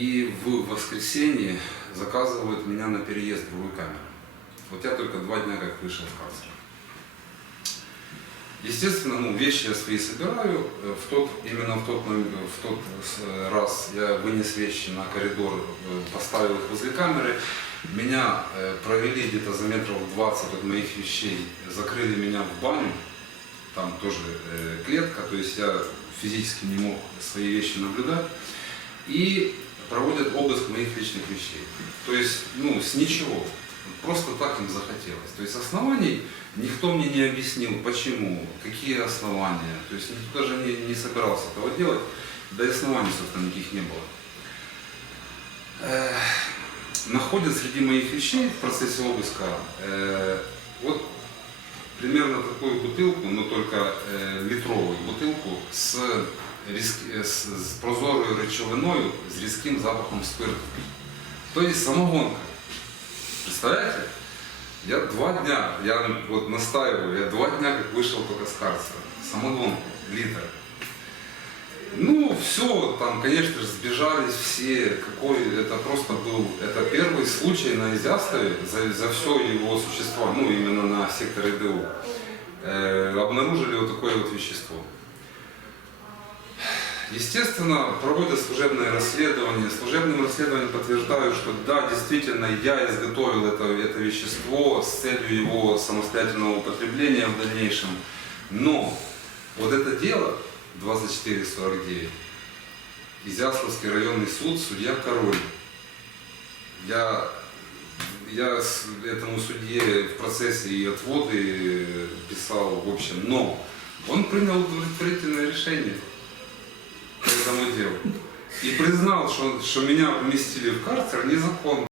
и в воскресенье заказывают меня на переезд в другую камеру. Вот я только два дня как вышел в карцер. Естественно, ну, вещи я свои собираю. Э, В тот, именно в тот, в тот э, раз я вынес вещи на коридор, э, поставил их возле камеры. Меня провели где-то за метров 20 от моих вещей, закрыли меня в баню. Там тоже клетка, то есть я физически не мог свои вещи наблюдать. И проводят обыск моих личных вещей. То есть, ну, с ничего. Просто так им захотелось. То есть оснований никто мне не объяснил, почему, какие основания. То есть никто даже не, не собирался этого делать, да и оснований, собственно, никаких не было. Э, находят среди моих вещей в процессе обыска э, вот примерно такую бутылку, но только э, литровую бутылку с, з прозорою речовиною з різким запахом спирту. То есть самогонка. Представляете? Я два дня, я вот настаиваю, я два дня как вышел только с карцера. Самогонку, литр. Ну, все, там, конечно же, сбежались все. Какой это просто был, это первый случай на Изястове за, за все его существо, ну, именно на секторе ДУ. Э, обнаружили вот такое вот вещество. Естественно, проводят служебное расследование. Служебным расследованием подтверждаю, что да, действительно, я изготовил это, это вещество с целью его самостоятельного употребления в дальнейшем. Но вот это дело 2449, Изяславский районный суд, судья Король. Я, я этому судье в процессе и отводы писал, в общем, но он принял удовлетворительное решение этому делу. И признал, что, что меня поместили в карцер незаконно.